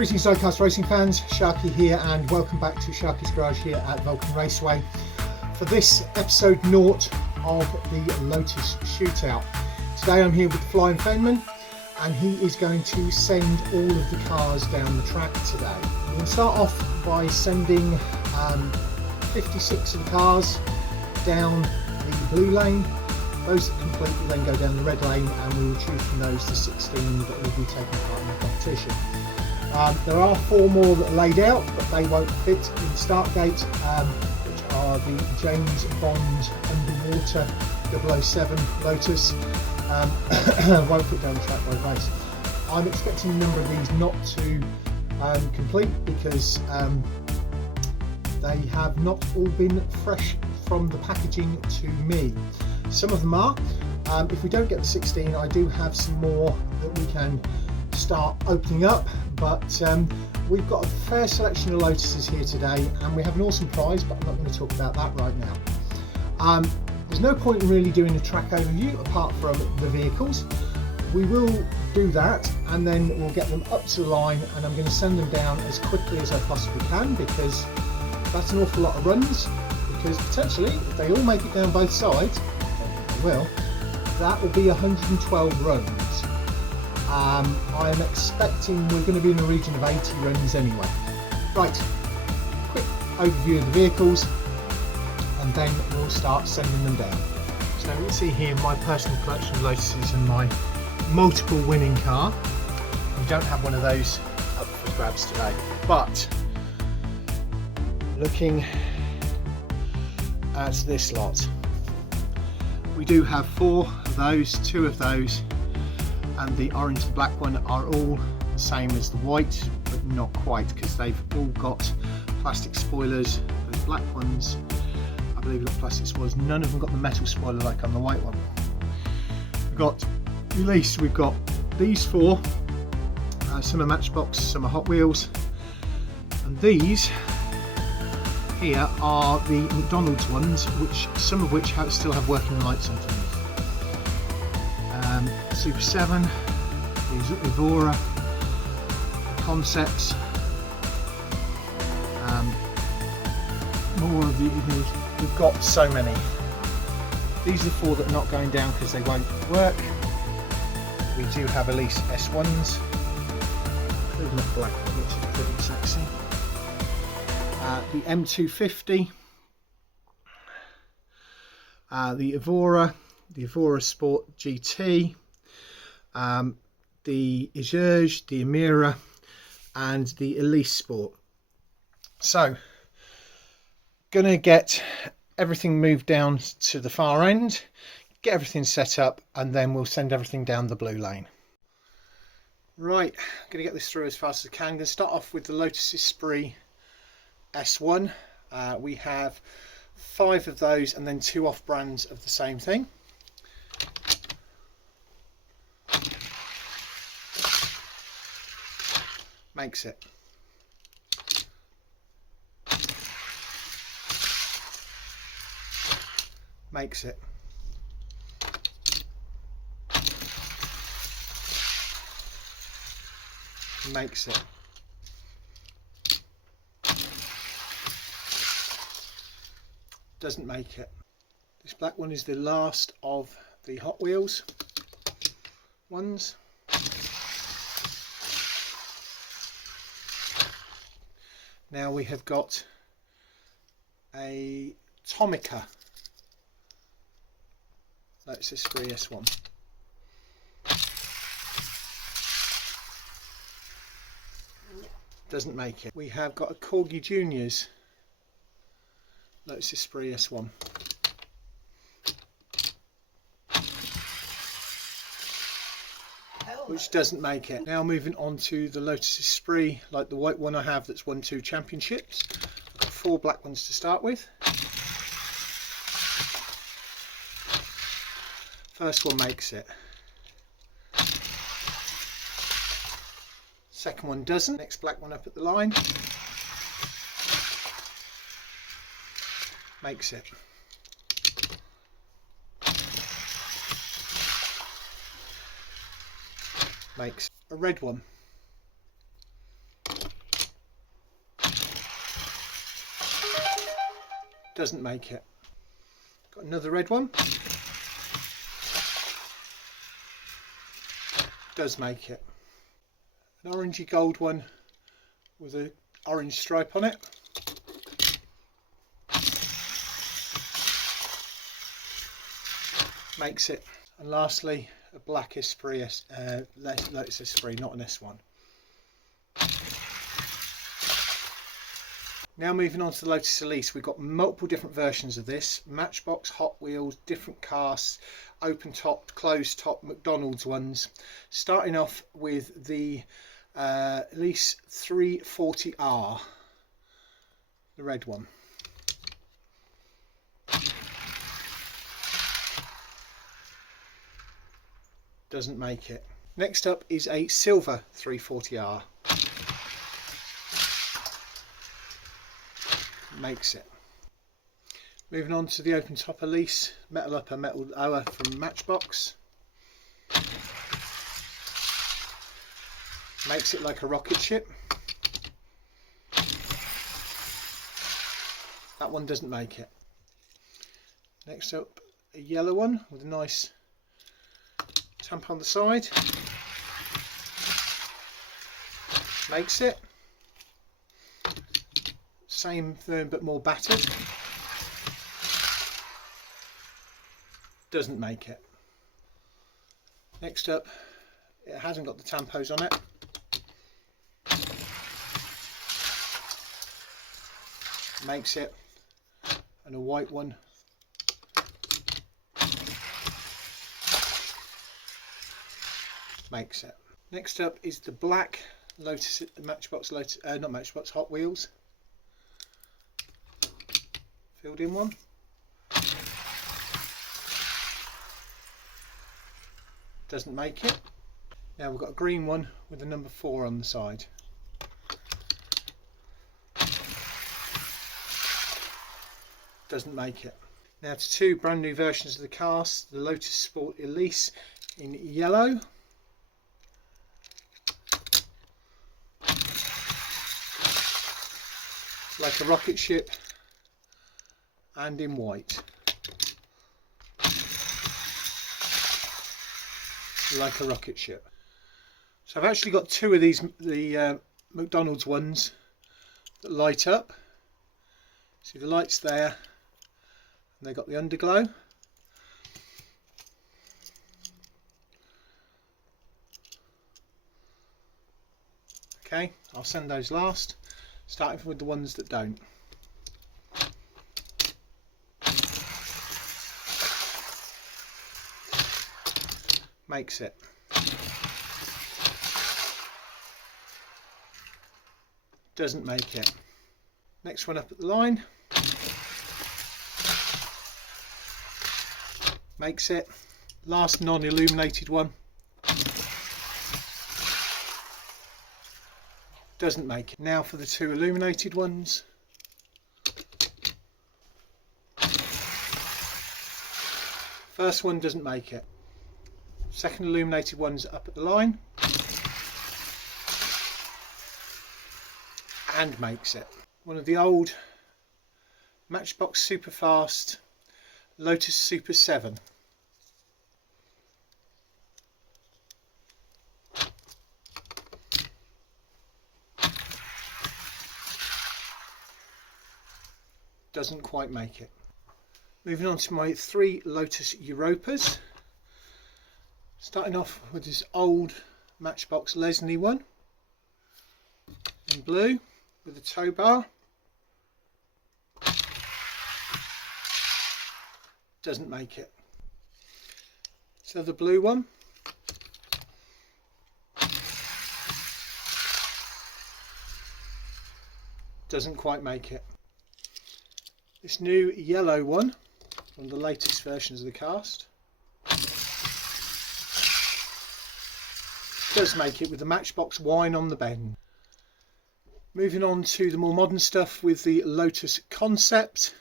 Greetings Diecast Racing fans, Sharky here and welcome back to Sharky's Garage here at Vulcan Raceway for this episode 0 of the Lotus Shootout. Today I'm here with Flying Feynman and he is going to send all of the cars down the track today. We're going to start off by sending 56 of the cars down the blue lane. Those that complete will then go down the red lane and we will choose from those the 16 that will be taking part in the competition. There are 4 more that are laid out, but they won't fit in the start gate, which are the James Bond Underwater 007 Lotus. Won't fit down the track by the race. I'm expecting a number of these not to complete because they have not all been fresh from the packaging to me. Some of them are. If we don't get the 16, I do have some more that we can start opening up, but we've got a fair selection of Lotuses here today and we have an awesome prize, but I'm not going to talk about that right now. There's no point in really doing a track overview apart from the vehicles. We will do that and then we'll get them up to the line, and I'm going to send them down as quickly as I possibly can because that's an awful lot of runs, because potentially if they all make it down both sides, I don't think they will, that will be 112 runs. I'm expecting we're going to be in the region of 80 runs anyway. Right, quick overview of the vehicles and then we'll start sending them down. So you can see here my personal collection of Lotuses and my multiple winning car. We don't have one of those up for grabs today, but looking at this lot, we do have 4 of those, 2 of those, and the orange and black one are all the same as the white, but not quite, because they've all got plastic spoilers. The black ones, I believe, got plastic spoilers. None of them got the metal spoiler like on the white one. We've got, at least we've got these 4. Some are Matchbox, some are Hot Wheels, and these here are the McDonald's ones, which some of which still have working lights underneath. Super 7, the Evora, the Concepts, more of these. We've got so many. These are the 4 that are not going down because they won't work. We do have Elise S1s, including the black one, which is pretty sexy. The M250, the Evora Sport GT, the Ijurj, the Emira, and the Elise Sport. So, gonna get everything moved down to the far end, get everything set up, and then we'll send everything down the blue lane. Right, gonna get this through as fast as I can. Gonna start off with the Lotus Esprit S1. We have 5 of those and then 2 off brands of the same thing. Makes it. Makes it. Makes it. Doesn't make it. This black one is the last of the Hot Wheels ones. Now we have got a Tomica Lotus Esprit S1. Doesn't make it. We have got a Corgi Juniors Lotus Esprit S1. Which doesn't make it. Now moving on to the Lotus Esprit, like the white one I have that's won 2 championships. I've got 4 black ones to start with. First one makes it. Second one doesn't. Next black one up at the line. Makes it. Makes a red one. Doesn't make it. Got another red one. Does make it. An orangey gold one with an orange stripe on it. Makes it. And lastly, a black Esprit, Lotus Esprit, not an S1. Now moving on to the Lotus Elise, we've got multiple different versions of this. Matchbox, Hot Wheels, different casts, open top, closed top, McDonald's ones. Starting off with the Elise 340R, the red one. Doesn't make it. Next up is a silver 340R. Makes it. Moving on to the open top Elise, metal upper, metal lower from Matchbox. Makes it like a rocket ship. That one doesn't make it. Next up, a yellow one with a nice tamp on the side. Makes it. Same firm but more battered. Doesn't make it. Next up, it hasn't got the tampos on it. Makes it. And a white one. Makes it. Next up is the black Lotus, Matchbox Lotus, not Matchbox, Hot Wheels. Filled in one. Doesn't make it. Now we've got a green one with a number 4 on the side. Doesn't make it. Now to two brand new versions of the cast, the Lotus Sport Elise in yellow. Like a rocket ship, and in white. Like a rocket ship. So I've actually got two of these, the McDonald's ones that light up. See the lights there, and they got the underglow. Okay, I'll send those last, starting with the ones that don't. Makes it. Doesn't make it. Next one up at the line. Makes it. Last non-illuminated one. Doesn't make it. Now for the two illuminated ones. First one doesn't make it. Second illuminated one's up at the line. And makes it. One of the old Matchbox Super Fast Lotus Super 7. Doesn't quite make it. Moving on to my 3 Lotus Europas. Starting off with this old Matchbox Lesney one in blue with a tow bar. Doesn't make it. So the blue one. Doesn't quite make it. This new yellow one from the latest versions of the cast. Does make it with the Matchbox wine on the bend. Moving on to the more modern stuff with the Lotus Concept.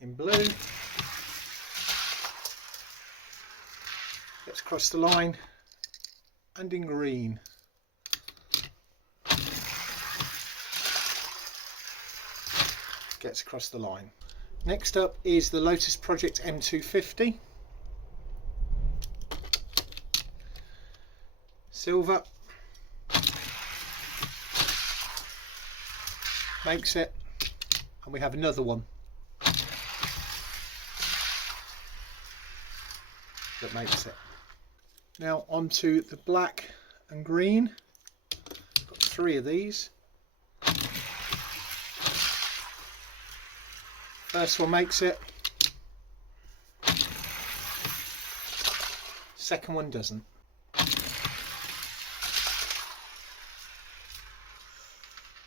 In blue. Gets across the line. And in green. gets across the line. Next up is the Lotus Project M250. Silver. Makes it. And we have another one that makes it. Now onto the black and green. Got 3 of these. First one makes it. Second one doesn't.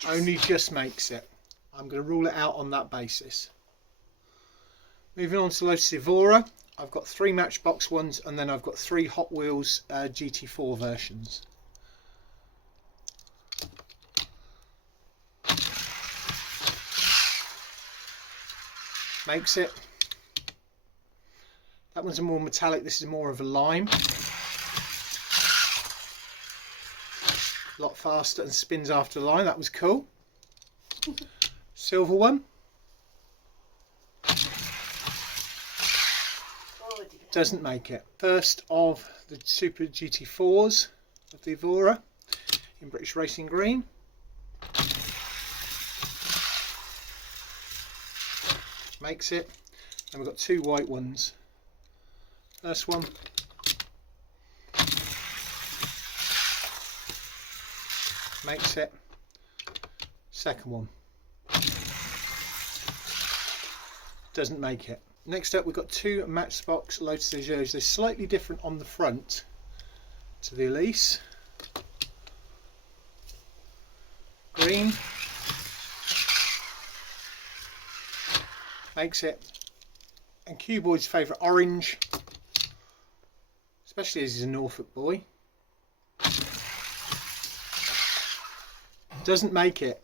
Only just makes it. I'm going to rule it out on that basis. Moving on to Lotus Evora. I've got 3 Matchbox ones, and then I've got 3 Hot Wheels GT4 versions. Makes it. That one's a more metallic, this is more of a lime. A lot faster and spins after the line, that was cool. Silver one. Doesn't make it. First of the Super GT4s of the Evora in British Racing Green. Makes it. And we've got 2 white ones. First one. Makes it. Second one. Doesn't make it. Next up we've got 2 Matchbox Lotus Azures. They're slightly different on the front to the Elise. Green. Makes it. And Cuboid's favourite orange, especially as he's a Norfolk boy. Doesn't make it.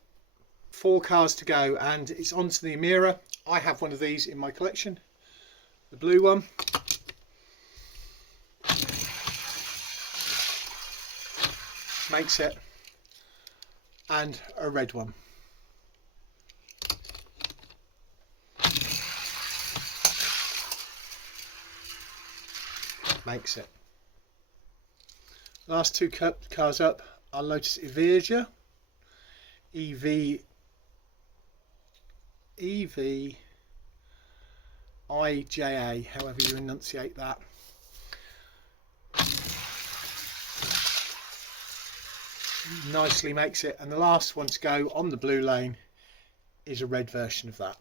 4 cars to go, and it's on to the Emira. I have one of these in my collection, the blue one. Makes it. And a red one. Makes it. Last 2 cars up are Lotus Evija, EVIJA, however you enunciate that. Nicely makes it, and the last one to go on the blue lane is a red version of that.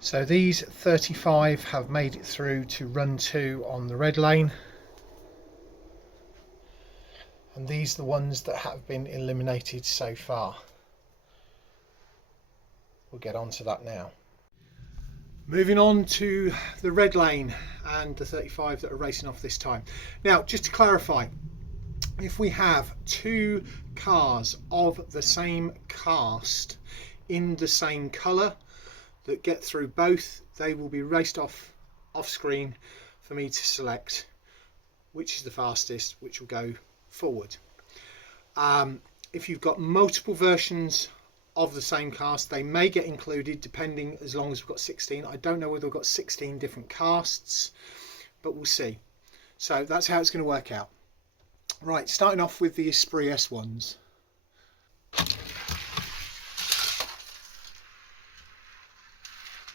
So these 35 have made it through to run 2 on the red lane, and these are the ones that have been eliminated so far. We'll get on to that now. Moving on to the red lane and the 35 that are racing off this time. Now, just to clarify, if we have 2 cars of the same cast in the same colour that get through both, they will be raced off screen for me to select which is the fastest, which will go forward. If you've got multiple versions of the same cast, they may get included depending, as long as we've got 16. I don't know whether we've got 16 different casts, but we'll see. So that's how it's going to work out. Right, starting off with the Esprit S1s.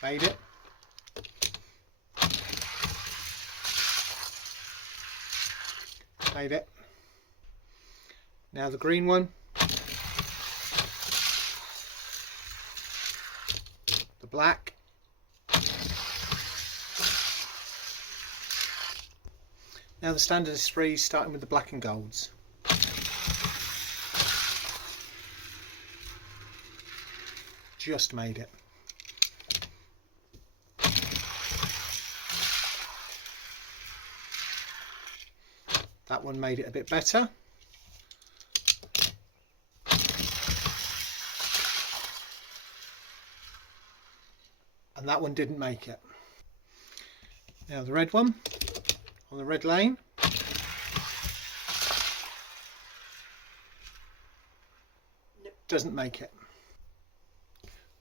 Made it. Made it. Now the green one. The black. Now the standard Esprit, starting with the black and golds. Just made it. That one made it a bit better. And that one didn't make it. Now the red one on the red lane. Doesn't make it.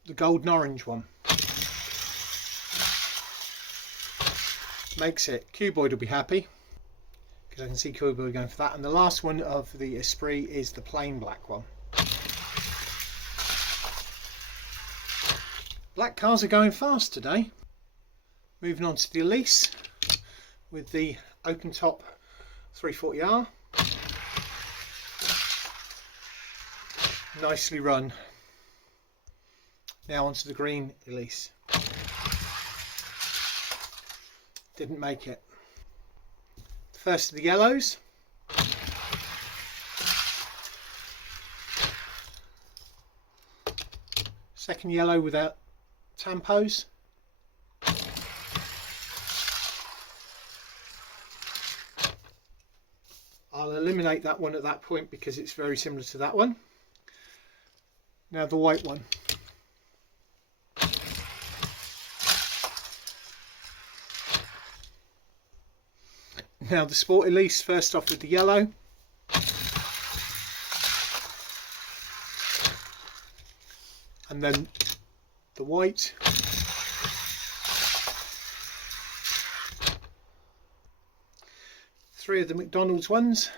The gold and orange one makes it. Cuboid will be happy because I can see Cuboid going for that. And the last one of the Esprit is the plain black one. Black cars are going fast today. Moving on to the Elise with the open top 340R. Nicely run. Now onto the green Elise. Didn't make it. First of the yellows. Second yellow without tampos. I'll eliminate that one at that point because it's very similar to that one. Now the white one. Now the Sport Elise, first off with the yellow. And then the white. Three of the McDonald's ones.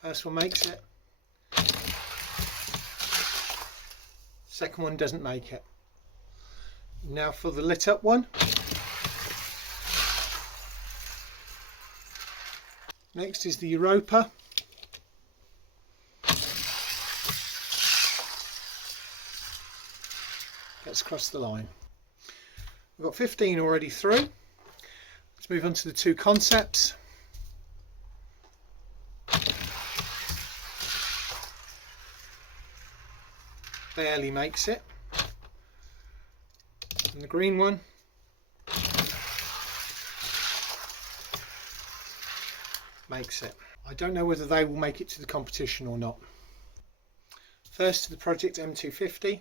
First one makes it. Second one doesn't make it. Now for the lit up one. Next is the Europa. Gets across the line. We've got 15 already through. Let's move on to the two concepts. Barely makes it. And the green one makes it. I don't know whether they will make it to the competition or not. First to the Project M250.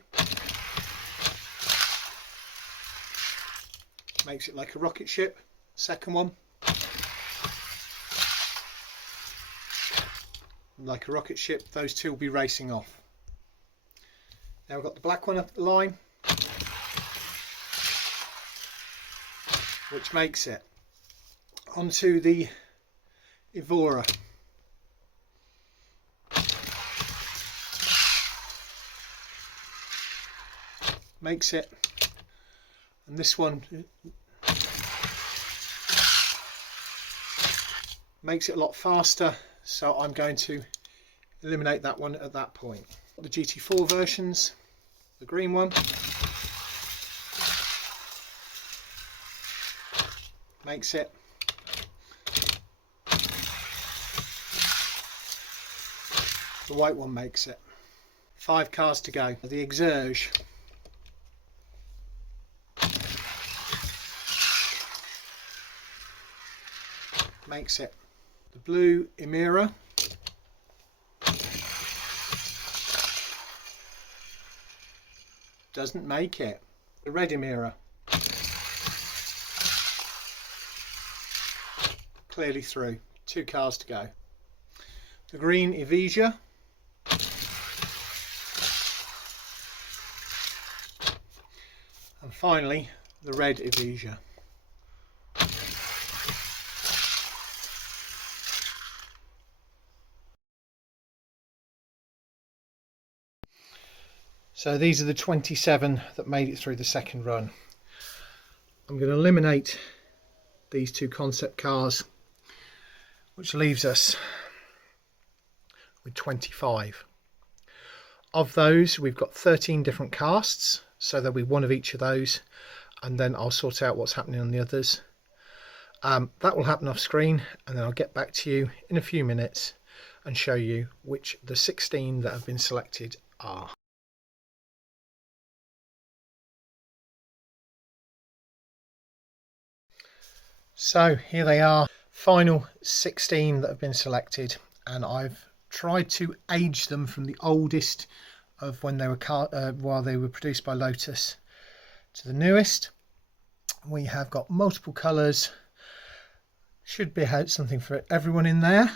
Makes it like a rocket ship. Second one. Like a rocket ship, those two will be racing off. Now we've got the black one up the line, which makes it. Onto the Evora. Makes it. And this one makes it a lot faster, so I'm going to eliminate that one at that point. The GT4 versions, the green one makes it. The white one makes it. 5 cars to go. The Exerge makes it. The blue Emira doesn't make it. The red Emira clearly through. 2 cars to go. The green Evija and finally the red Evija. So these are the 27 that made it through the second run. I'm going to eliminate these 2 concept cars, which leaves us with 25. Of those, we've got 13 different casts, so there'll be 1 of each of those, and then I'll sort out what's happening on the others. That will happen off screen, and then I'll get back to you in a few minutes and show you which the 16 that have been selected are. So here they are, final 16 that have been selected, and I've tried to age them from the oldest of when they were while they were produced by Lotus to the newest. We have got multiple colours. Should be something for everyone in there.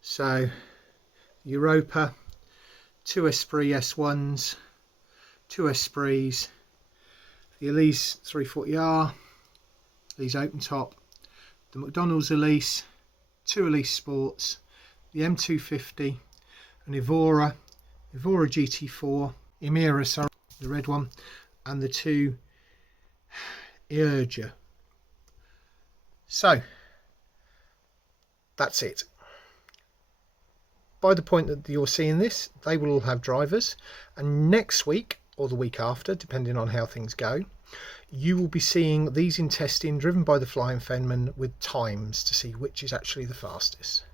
So Europa, 2 Esprit S1s, 2 Esprits, the Elise 340R, Elise open top, the McDonald's Elise, 2 Elise Sports, the M250, an Evora GT4, Emira, sorry, the red one, and the 2 Erja. So that's it. By the point that you're seeing this, they will all have drivers, and next week or the week after, depending on how things go, you will be seeing these in testing driven by the Flying Fenman with times to see which is actually the fastest.